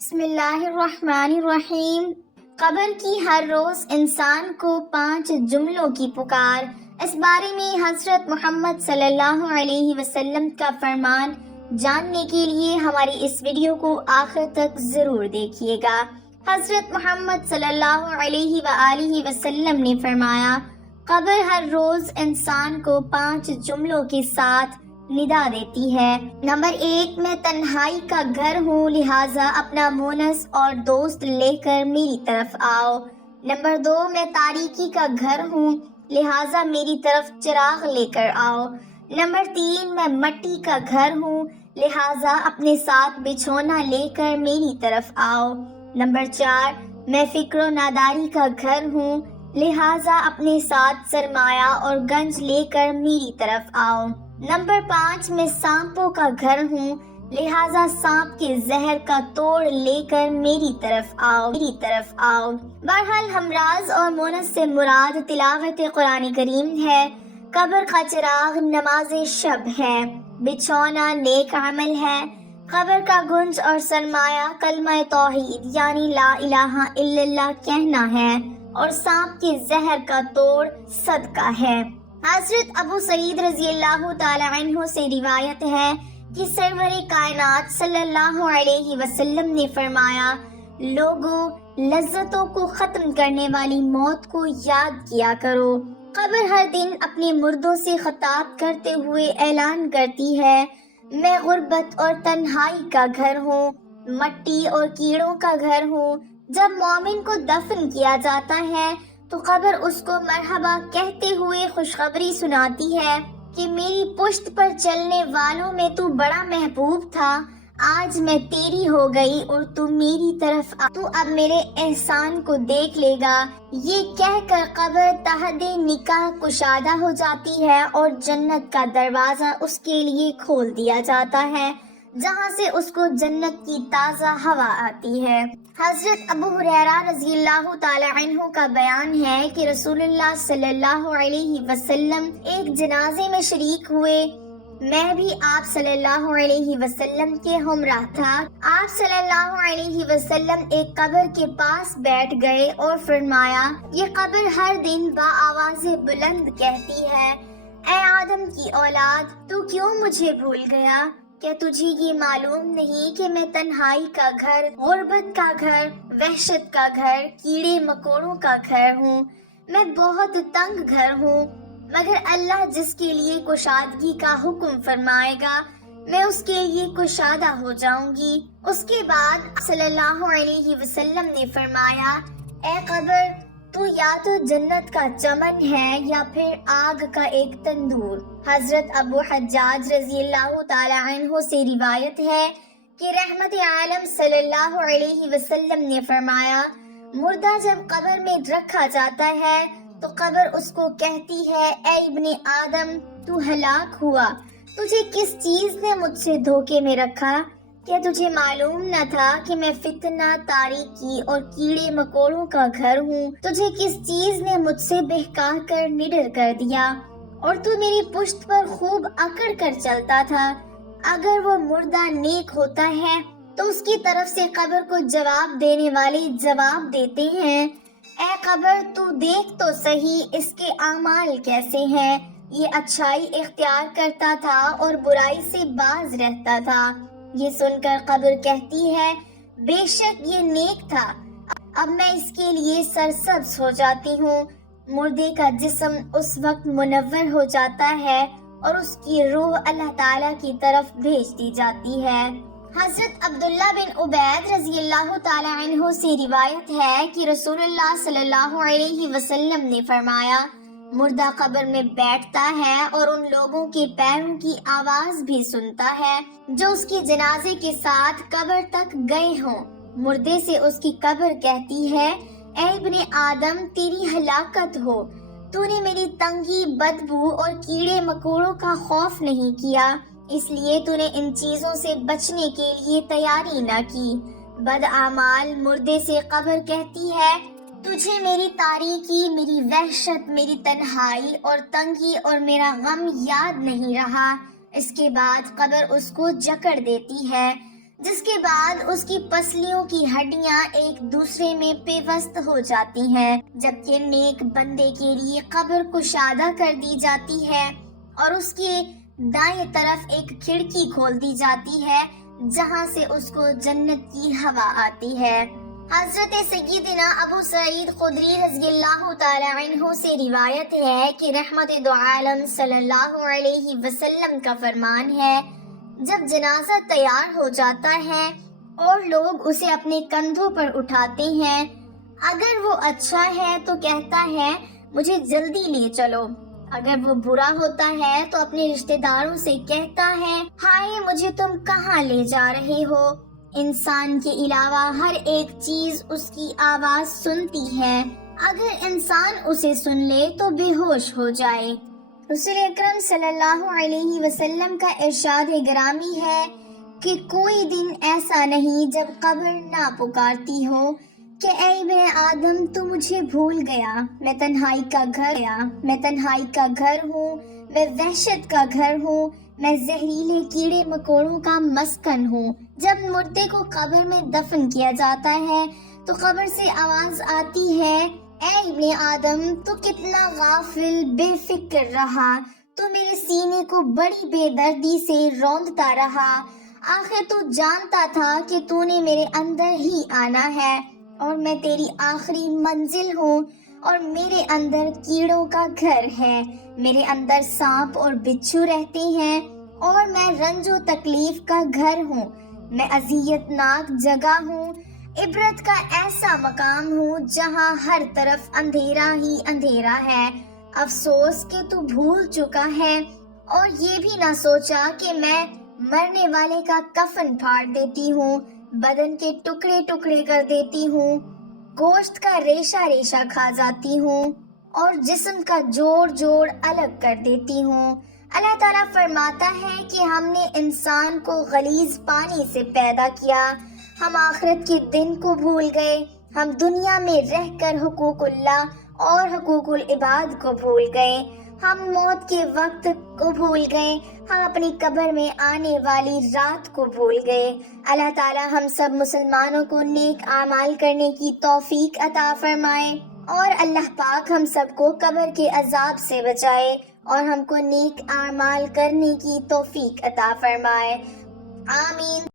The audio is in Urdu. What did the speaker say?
بسم اللہ الرحمن الرحیم۔ قبر کی ہر روز انسان کو 5 جملوں کی پکار۔ اس بارے میں حضرت محمد صلی اللہ علیہ وسلم کا فرمان جاننے کے لیے ہماری اس ویڈیو کو آخر تک ضرور دیکھیے گا۔ حضرت محمد صلی اللہ علیہ وآلہ وسلم نے فرمایا، قبر ہر روز انسان کو 5 جملوں کے ساتھ ندا دیتی ہے۔ نمبر 1، میں تنہائی کا گھر ہوں، لہٰذا اپنا مونس اور دوست لے کر میری طرف آؤ۔ نمبر 2، میں تاریکی کا گھر ہوں، لہٰذا میری طرف چراغ لے کر آؤ۔ نمبر 3، میں مٹی کا گھر ہوں، لہٰذا اپنے ساتھ بچھونا لے کر میری طرف آؤ۔ نمبر 4، میں فکر و ناداری کا گھر ہوں، لہٰذا اپنے ساتھ سرمایہ اور گنج لے کر میری طرف آؤ۔ نمبر 5، میں سانپوں کا گھر ہوں، لہٰذا سانپ کے زہر کا توڑ لے کر میری طرف آؤ۔ بہرحال ہمراز اور مونس سے مراد تلاوت قرآن کریم ہے، قبر کا چراغ نماز شب ہے، بچھونا نیک عمل ہے، قبر کا گنج اور سرمایہ کلمہ توحید یعنی لا الہ الا اللہ کہنا ہے، اور سانپ کے زہر کا توڑ صدقہ ہے۔ حضرت ابو سعید رضی اللہ تعالی عنہ سے روایت ہے کہ سرور کائنات صلی اللہ علیہ وسلم نے فرمایا، لوگوں، لذتوں کو ختم کرنے والی موت کو یاد کیا کرو۔ قبر ہر دن اپنے مردوں سے خطاب کرتے ہوئے اعلان کرتی ہے، میں غربت اور تنہائی کا گھر ہوں، مٹی اور کیڑوں کا گھر ہوں۔ جب مومن کو دفن کیا جاتا ہے تو قبر اس کو مرحبا کہتے ہوئے خوشخبری سناتی ہے کہ میری پشت پر چلنے والوں میں تو بڑا محبوب تھا، آج میں تیری ہو گئی اور تو میری طرف تو اب میرے احسان کو دیکھ لے گا۔ یہ کہہ کر قبر تحت نکاح کشادہ ہو جاتی ہے اور جنت کا دروازہ اس کے لیے کھول دیا جاتا ہے، جہاں سے اس کو جنت کی تازہ ہوا آتی ہے۔ حضرت ابو ہریرہ رضی اللہ تعالی عنہ کا بیان ہے کہ رسول اللہ صلی اللہ علیہ وسلم ایک جنازے میں شریک ہوئے، میں بھی آپ صلی اللہ علیہ وسلم کے ہمراہ تھا۔ آپ صلی اللہ علیہ وسلم ایک قبر کے پاس بیٹھ گئے اور فرمایا، یہ قبر ہر دن بآواز بلند کہتی ہے، اے آدم کی اولاد، تو کیوں مجھے بھول گیا؟ کیا تجھے یہ معلوم نہیں کہ میں تنہائی کا گھر، غربت کا گھر، وحشت کا گھر، کیڑے مکوڑوں کا گھر ہوں؟ میں بہت تنگ گھر ہوں، مگر اللہ جس کے لیے کشادگی کا حکم فرمائے گا میں اس کے لیے کشادہ ہو جاؤں گی۔ اس کے بعد صلی اللہ علیہ وسلم نے فرمایا، اے قبر، تو یا تو جنت کا چمن ہے یا پھر آگ کا ایک تندور۔ حضرت ابو حجاج رضی اللہ تعالی عنہ سے روایت ہے کہ رحمت عالم صلی اللہ علیہ وسلم نے فرمایا، مردہ جب قبر میں رکھا جاتا ہے تو قبر اس کو کہتی ہے، اے ابن آدم، تو ہلاک ہوا، تجھے کس چیز نے مجھ سے دھوکے میں رکھا؟ کیا تجھے معلوم نہ تھا کہ میں فتنہ، تاریکی اور کیڑے مکوڑوں کا گھر ہوں؟ تجھے کس چیز نے مجھ سے بہکا کر نڈر کر دیا اور تو میری پشت پر خوب اکڑ کر چلتا تھا؟ اگر وہ مردہ نیک ہوتا ہے تو اس کی طرف سے قبر کو جواب دینے والے جواب دیتے ہیں، اے قبر، تو دیکھ تو صحیح اس کے اعمال کیسے ہیں، یہ اچھائی اختیار کرتا تھا اور برائی سے باز رہتا تھا۔ یہ سن کر قبر کہتی ہے، بے شک یہ نیک تھا، اب میں اس کے لیے سرسبز ہو جاتی ہوں۔ مردے کا جسم اس وقت منور ہو جاتا ہے اور اس کی روح اللہ تعالیٰ کی طرف بھیج دی جاتی ہے۔ حضرت عبداللہ بن عبید رضی اللہ تعالی عنہ سے روایت ہے کہ رسول اللہ صلی اللہ علیہ وسلم نے فرمایا، مردہ قبر میں بیٹھتا ہے اور ان لوگوں کے پیروں کی آواز بھی سنتا ہے جو اس کے جنازے کے ساتھ قبر تک گئے ہوں۔ مردے سے اس کی قبر کہتی ہے، اے ابن آدم، تیری ہلاکت ہو، تو نے میری تنگی، بدبو اور کیڑے مکوڑوں کا خوف نہیں کیا، اس لیے تو نے ان چیزوں سے بچنے کے لیے تیاری نہ کی۔ بدعمال مردے سے قبر کہتی ہے، تجھے میری تاریکی، میری وحشت، میری تنہائی اور تنگی اور میرا غم یاد نہیں رہا۔ اس کے بعد قبر اس کو جکڑ دیتی ہے، جس کے بعد اس کی پسلیوں کی ہڈیاں ایک دوسرے میں پیوست ہو جاتی ہیں، جبکہ نیک بندے کے لیے قبر کشادہ کر دی جاتی ہے اور اس کے دائیں طرف ایک کھڑکی کھول دی جاتی ہے جہاں سے اس کو جنت کی ہوا آتی ہے۔ حضرت سیدنا ابو سعید خدری رضی اللہ تعالی عنہ سے روایت ہے کہ رحمت دو عالم صلی اللہ علیہ وسلم کا فرمان ہے، جب جنازہ تیار ہو جاتا ہے اور لوگ اسے اپنے کندھوں پر اٹھاتے ہیں، اگر وہ اچھا ہے تو کہتا ہے مجھے جلدی لے چلو، اگر وہ برا ہوتا ہے تو اپنے رشتہ داروں سے کہتا ہے ہائے مجھے تم کہاں لے جا رہے ہو۔ انسان کے علاوہ ہر ایک چیز اس کی آواز سنتی ہے، اگر انسان اسے سن لے تو بے ہوش ہو جائے۔ رسول اکرم صلی اللہ علیہ وسلم کا ارشاد گرامی ہے کہ کوئی دن ایسا نہیں جب قبر نہ پکارتی ہو کہ اے ابن آدم تو مجھے بھول گیا، میں تنہائی کا گھر ہوں، میں وحشت کا گھر ہوں، میں زہریلے کیڑے مکوڑوں کا مسکن ہوں۔ جب مردے کو قبر میں دفن کیا جاتا ہے تو قبر سے آواز آتی ہے اے ابن آدم تو کتنا غافل بے فکر رہا، تو میرے سینے کو بڑی بے دردی سے روندتا رہا، آخر تو جانتا تھا کہ تو نے میرے اندر ہی آنا ہے اور میں تیری آخری منزل ہوں اور میرے اندر کیڑوں کا گھر ہے، میرے اندر سانپ اور بچھو رہتے ہیں اور میں رنج و تکلیف کا گھر ہوں، میں اذیت ناک جگہ ہوں، عبرت کا ایسا مقام ہوں جہاں ہر طرف اندھیرا ہی اندھیرا ہے۔ افسوس کہ تو بھول چکا ہے اور یہ بھی نہ سوچا کہ میں مرنے والے کا کفن پھاڑ دیتی ہوں، بدن کے ٹکڑے ٹکڑے کر دیتی ہوں، گوشت کا ریشہ ریشہ کھا جاتی ہوں اور جسم کا جوڑ جوڑ الگ کر دیتی ہوں۔ اللہ تعالیٰ فرماتا ہے کہ ہم نے انسان کو غلیظ پانی سے پیدا کیا، ہم آخرت کے دن کو بھول گئے، ہم دنیا میں رہ کر حقوق اللہ اور حقوق العباد کو بھول گئے، ہم موت کے وقت کو بھول گئے، ہم اپنی قبر میں آنے والی رات کو بھول گئے۔ اللہ تعالیٰ ہم سب مسلمانوں کو نیک اعمال کرنے کی توفیق عطا فرمائے اور اللہ پاک ہم سب کو قبر کے عذاب سے بچائے اور ہم کو نیک اعمال کرنے کی توفیق عطا فرمائے، آمین۔